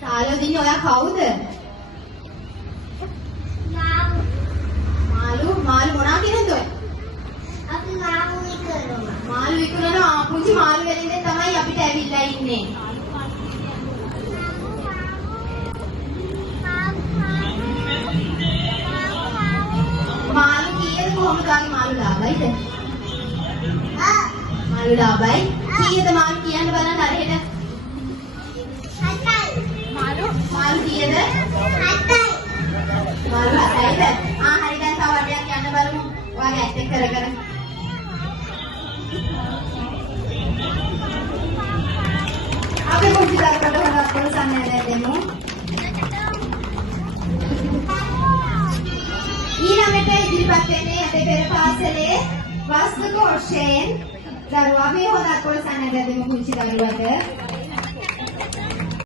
Saalo dinne oya kawuda? Malu mona kiyenද ඔය? අපි මාළු විකුණනවා. මාළු විකුණනවා ආපුංචි මාළු වෙලින්ද තමයි අපිට ඇවිල්ලා ඉන්නේ. මාළු කීයද කොහොමද වගේ මාළු ලාභයිද? මාළු ලාභයි. කීයද මාළු කියන්න බලන්න අර හෙට. 7යි. මාළු කීයද? 7යි. මාළු 7යිද? හරි දැන් තව වටයක් යන්න බලමු. ඔයාගේ ඇස් එක කර කර. අපි මුචි දරකට හොරක් පොල්සන්නේ නැදෙමු. ඊළඟට ඉදිරිපත් වෙන්නේ අපේ පෙර පාසලේ වස්තු කෝෂයෙන් දරුවා මේ හොරක් පොල්සන්නේ නැදෙමු කුංචි දරුවට.